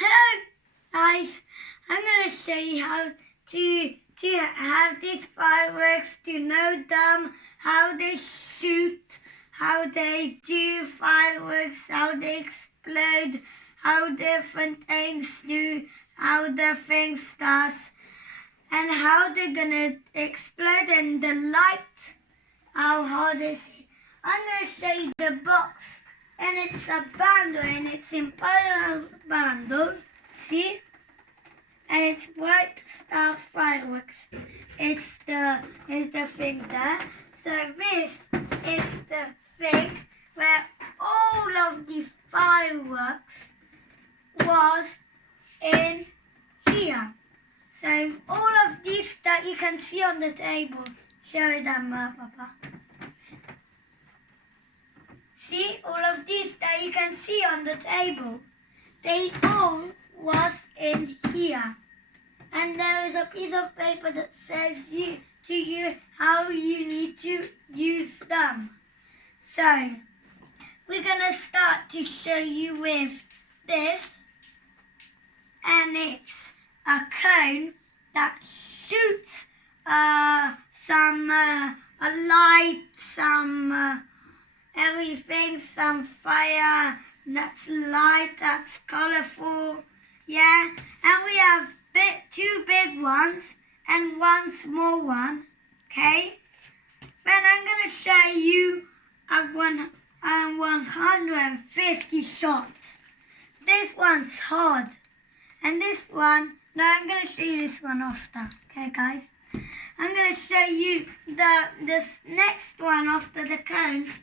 Hello guys, I'm going to show you how to have these fireworks, to know them, how they shoot, how they do fireworks, how they explode, how different things do, how the thing starts, and how they're going to explode and the light, how hard it is. I'm going to show you the box. And it's a bundle, and it's in bundle, see? And it's White Star Fireworks. It's the thing there. So this is the thing where all of the fireworks was in here. So all of these that you can see on the table, show them, Papa. See, all of these that you can see on the table, they all was in here. And there is a piece of paper that says to you how you need to use them. So, we're going to start to show you with this. And it's a cone that shoots some a light, some... everything, some fire, that's light, that's colorful, yeah. And we have two big ones and one small one, okay. Then I'm going to show you a 150 shot. This one's hard. And this one, no, I'm going to show you this one after, okay guys. I'm going to show you this next one after the cones.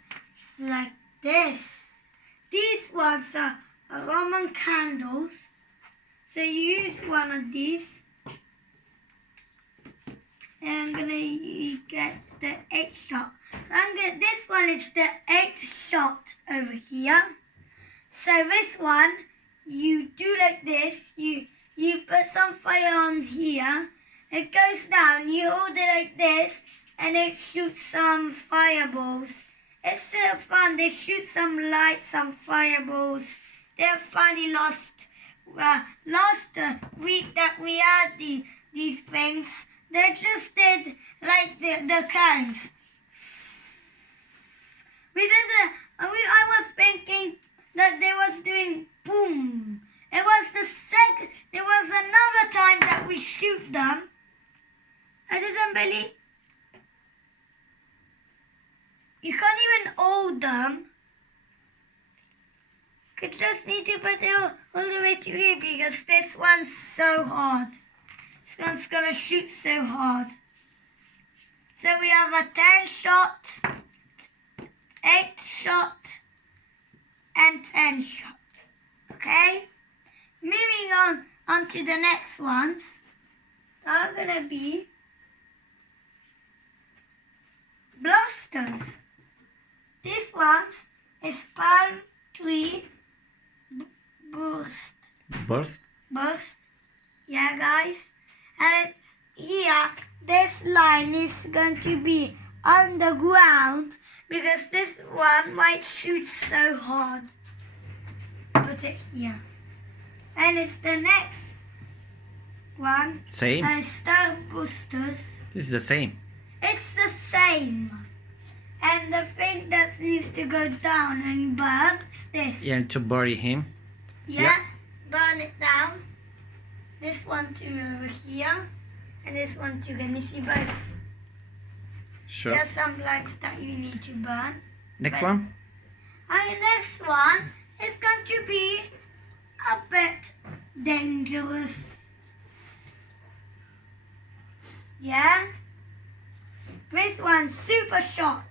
Like this. These ones are Roman candles. So you use one of these. And I'm gonna get the 8th shot. This one is the 8th shot over here. So this one, you do like this. You put some fire on here. It goes down. You hold it like this, and it shoots some fireballs. It's so fun. They shoot some lights, some fireballs. They're funny. Last week that we had these things, they just did like the cones. I was thinking that they was doing boom. There was another time that we shoot them. I didn't believe. You can't even hold them. You just need to put it all the way to here because this one's so hard. This one's gonna shoot so hard. So we have a 10 shot, 8 shot, and 10 shot. Okay? Moving on to the next ones. They're gonna be blasters. This one is palm tree burst. Burst. Yeah, guys. And it's here. This line is going to be underground because this one might shoot so hard. Put it here. And it's the next one. Same. Star boosters. It's the same. It's the same. And the thing that needs to go down and burn is this. Yeah, to bury him. Yeah, burn it down. This one too over here. And this one too. Can you see both? Sure. There's some lights that you need to burn. Next one? And the next one is going to be a bit dangerous. Yeah? This one's super shot.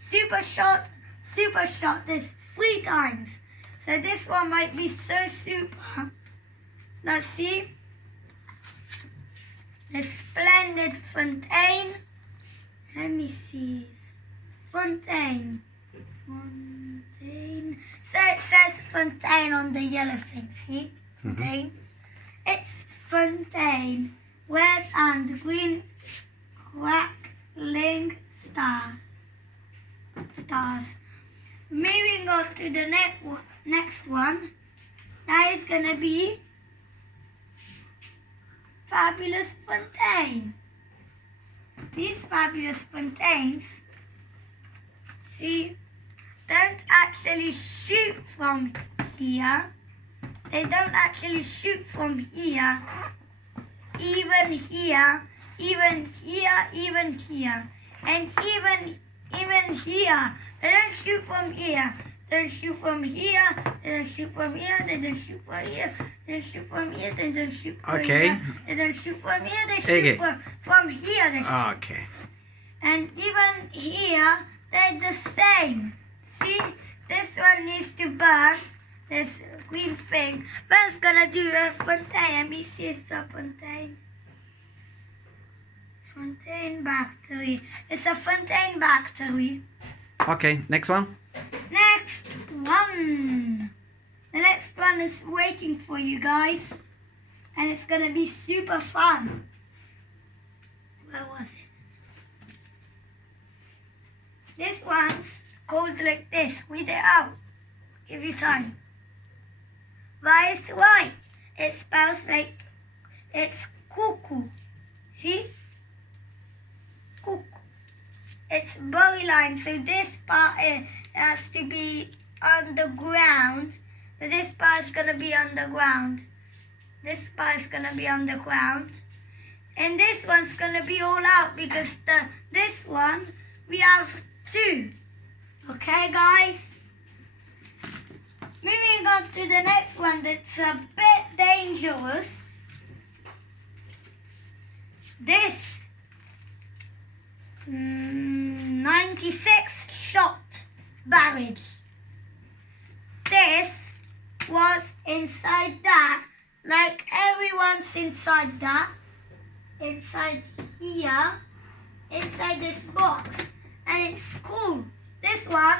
Super shot, super shot. There's 3 times. So this one might be so super. Let's see. The splendid fontaine. Let me see. Fontaine. Fontaine. So it says fontaine on the yellow thing. See? Fontaine. It's fontaine. Red and green crackling stars. Moving on to the next one. That is going to be fabulous fontaine. These fabulous fontaines, see, don't actually shoot from here. They don't actually shoot from here. Even here, even here, even here. And even here. They don't shoot from here. They don't shoot from here. They don't shoot from here. They don't shoot from here. They don't shoot from here. They don't shoot from Okay. here. They don't shoot from here. They Okay. shoot from here. They shoot. Okay. And even here, they're the same. See, this one needs to burn. This green thing. Ben's gonna do a fontaine. Let me see it's a fontaine. Fontaine battery. It's a fontaine battery. Okay, next one. Next one. The next one is waiting for you guys. And it's gonna be super fun. Where was it? This one's called like this. Read it out. Give you time. Why is white? It spells like it's cuckoo. See? Cuckoo. It's Borderline. So this part has to be on the ground. So this part is gonna be on the ground. This part is gonna be on the ground. And this one's gonna be all out because this one we have two. Okay, guys? Moving on to the next one that's a bit dangerous. This 96 shot barrage. This was inside that, like everyone's inside that, inside here, inside this box. And it's cool. This one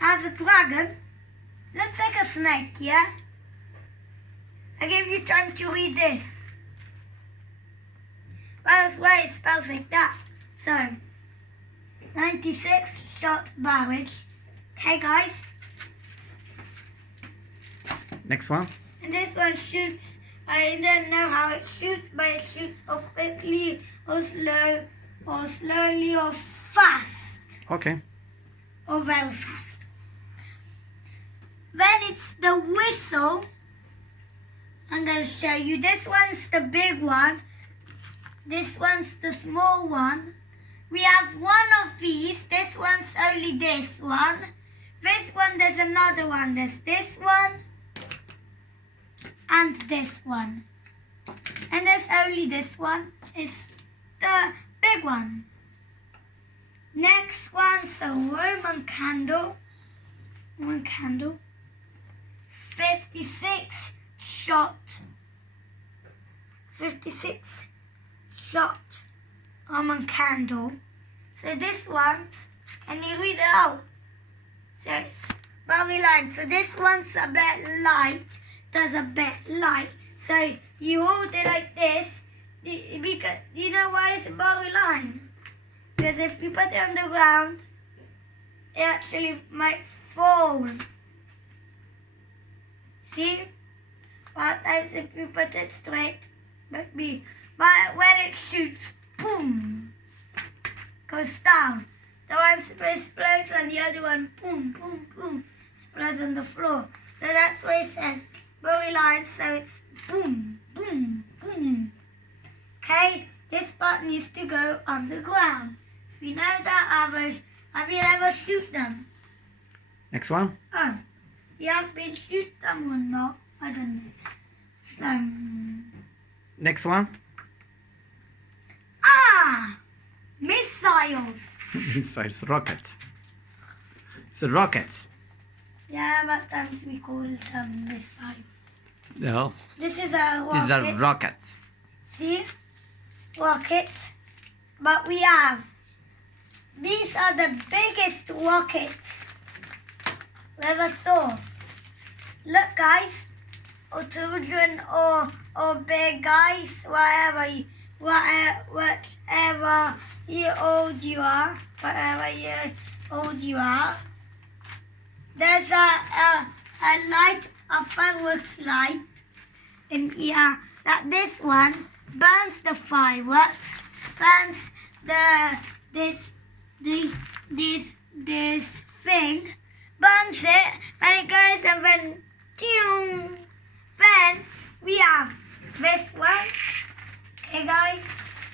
has a dragon. Looks like a snake, yeah? I gave you time to read this. That's why it spells like that. So, 96 shot barrage. Okay, guys? Next one. And this one shoots, I don't know how it shoots, but it shoots or quickly or slow or slowly or fast. Okay. Or very fast. Then it's the whistle. I'm going to show you. This one's the big one. This one's the small one. We have one of these. This one's only this one. This one, there's another one. There's this one. And this one. And there's only this one. It's the big one. Next one's a Roman candle. One candle. 56 shot. 56 shot Roman candle. So this one, and you read it out. So it's very light. So this one's a bit light. Does a bit light. So you hold it like this. Because you know why it's very light? Because if you put it on the ground, it actually might fall. See? Sometimes if you put it straight, might be. But when it shoots, boom, goes down. The one explodes and the other one, boom, boom, boom, explodes on the floor. So that's what it says. Very line, so it's boom, boom, boom. Okay? This part needs to go on the ground. If you know that, have you ever shoot them? Next one. Oh, you have been shoot them or not? I don't know. So, Next one. Missiles. Missiles, rockets. It's rockets. Yeah, but times we call them missiles. No. This is a rocket. These are rockets. See? Rocket. But we have. These are the biggest rockets we ever saw. Look, guys. Or children or big guys, whatever year old you are, there's a light, a fireworks light in here, that this one burns the fireworks, burns this thing, burns it, and it goes, and then then we have this one. Okay, guys,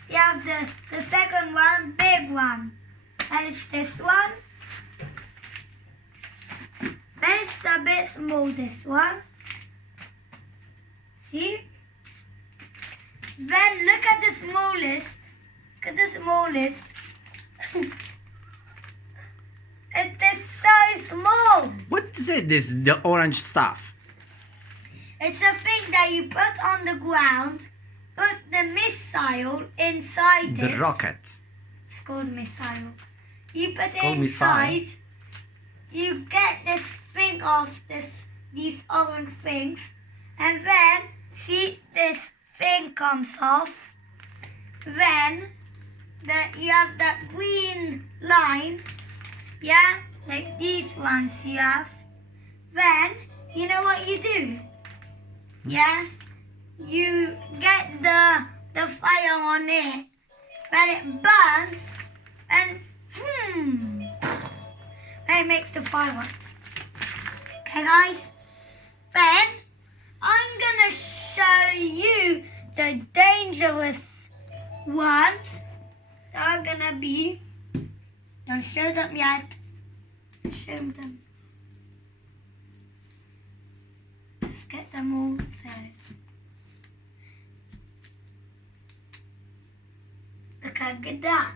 we have the second one, big one, and it's this one. Then it's the bit small, this one. See? Then look at the smallest. Look at the smallest. It is so small. What is it? The orange stuff. It's a thing that you put on the ground, put the missile inside The it. rocket. It's called missile. You put called it missile. inside. You get this thing of these orange things, and then see this thing comes off. Then you have that green line, yeah, like these ones you have. Then you know what you do? Yeah, you get the fire on it, then it burns, and then it makes the fireworks. Okay, guys. Then I'm gonna show you the dangerous ones that are gonna be. Don't show them yet. Show them. Let's get them all set. Look at that.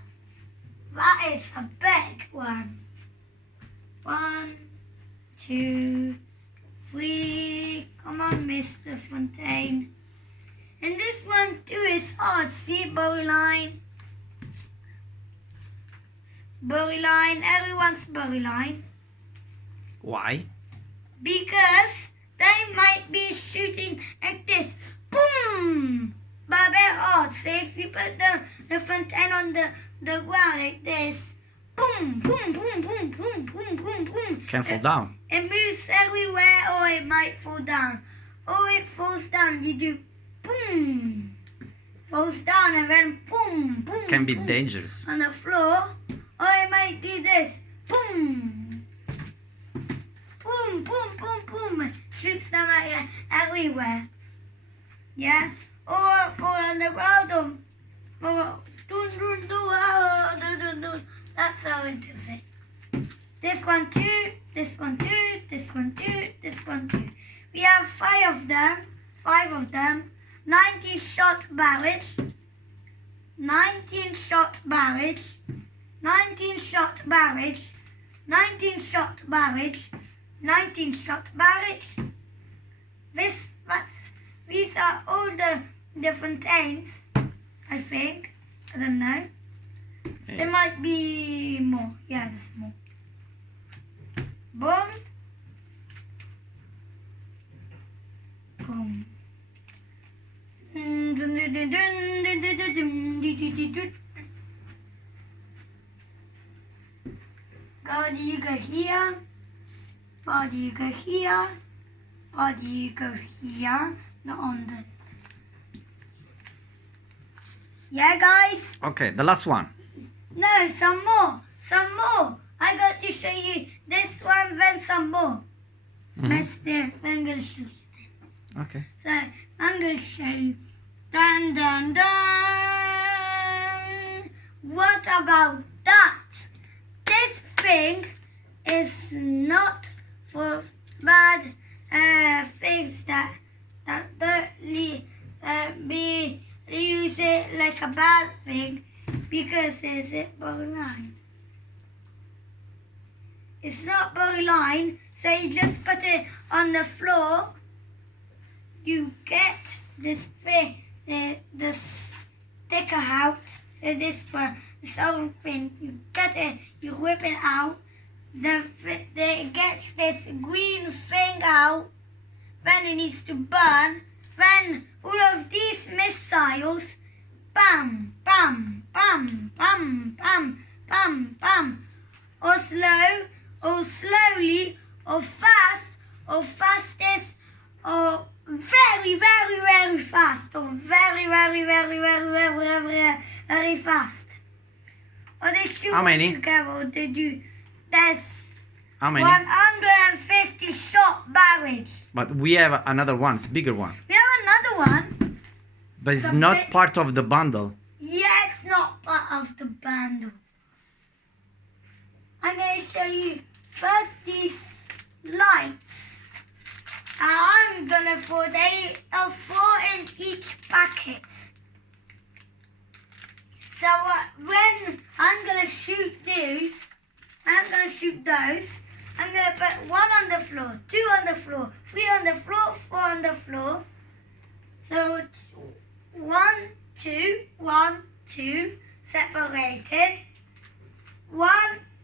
That is a big one. 1, 2, 3. Come on, Mr. Fontaine. And this one too is hard. See, Bowie line. Bowie line. Everyone's Bowie line. Why? Because they might be shooting like this. Boom! But they're hard. So if you put the fontaine on the ground like this, boom, boom, boom, boom, boom, boom, boom, boom. Can fall down. It moves everywhere, or it might fall down. Or it falls down, you do boom. Falls down and then boom, boom. Can be boom, dangerous. on the floor. Or it might do this. Boom. Boom, boom, boom, boom. Shoots them like everywhere. Yeah? Or fall on the ground. Or that's how it does it. This one too, this one too, this one too, this one too. We have 5 of them. 19 shot barrage. 19 shot barrage. 19 shot barrage. 19 shot barrage. 19 shot barrage. These are all the fontaines, I think. I don't know. There might be more. Yeah, there's more. Boom. Boom. Body you go here. Body you go here. Body you go here. Not on the... Yeah, guys? Okay, the last one. No, some more. Some more. I got to show you this one, then some more. Let's do it. I'm going to show you this. Okay. So, I'm going to show you. Dun, dun, dun. What about that? This thing is not for bad things that don't use it like a bad thing, because it's it borderline. It's not borderline, so you just put it on the floor. You get this thing, the sticker out. So this one, this whole thing, you get it, you whip it out. It gets this green thing out. Then it needs to burn. Then all of these missiles, bam, bam, bam, bam, bam, bam, bam, or slow, or slowly, or fast, or fastest, or very, very, very fast. Or very, very, very, very, very, very, very, very fast. Or they shoot How many? together. Or they do. There's How many? 150 shot barrels. But we have another one, bigger one. We have another one. But it's The not big- part of the bundle. Yeah, it's not part of the bundle. I'm going to show you first these lights. I'm going to put four in each packet. So when I'm going to shoot those, I'm going to shoot those. I'm going to put one on the floor, two on the floor, three on the floor, four on the floor. So it's 1, 2, separated. 1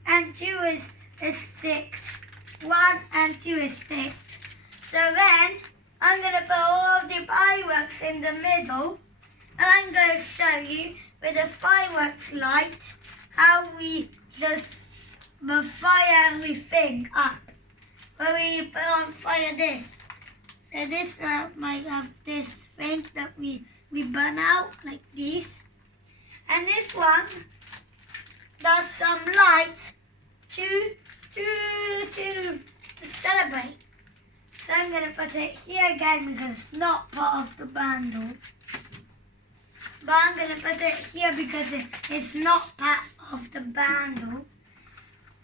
and 2 is sticked. 1 and 2 is sticked. So then I'm going to put all of the fireworks in the middle. And I'm going to show you with the fireworks light how we just fire everything up. Where we put on fire this. So this might have this thing that we burn out like this. And this one does some lights to celebrate. So I'm going to put it here again because it's not part of the bundle. But I'm going to put it here because it's not part of the bundle.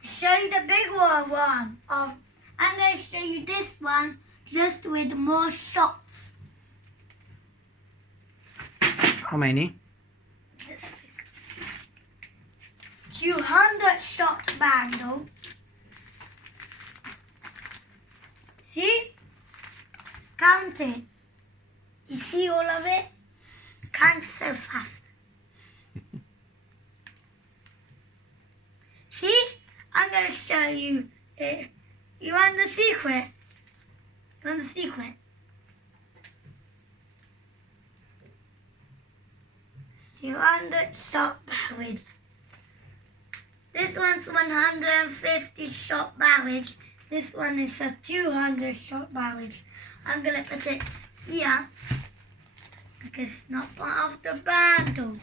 Show you the bigger one. I'm going to show you this one just with more shots. How many? 200 shot bundle. See? Count it. You see all of it? Count so fast. See? I'm going to show you it. You want the secret? You want the secret? You want the shot barrels. This one's 150 shot barrels. This one is a 200 shot barrels. I'm going to put it here because it's not part of the bundle.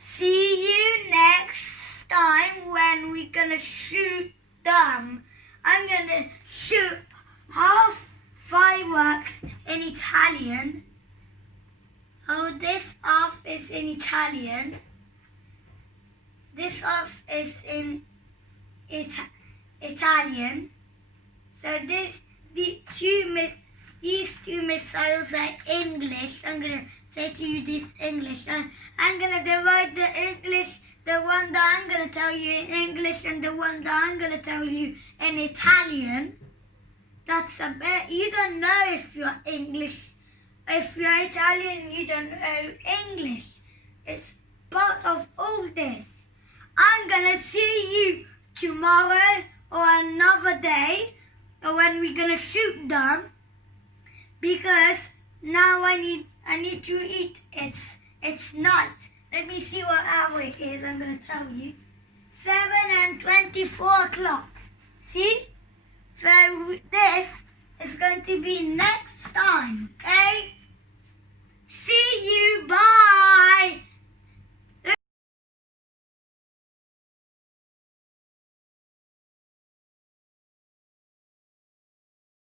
See you next time when we're going to shoot them. I'm going to shoot half fireworks in Italian. Oh, this half is in Italian. This half is in Italian. So these two missiles are English. I'm gonna say to you this English. I'm gonna divide the English, the one that I'm gonna tell you in English and the one that I'm gonna tell you in Italian. That's a bit. You don't know if you're English. If you're Italian, you don't know English. It's part of all this. I'm gonna see you tomorrow or another day when we're gonna shoot them because now I need to eat. It's night. Let me see what hour it is. I'm gonna tell you. 7:24. See? So this is going to be next time. Okay? See you. Bye.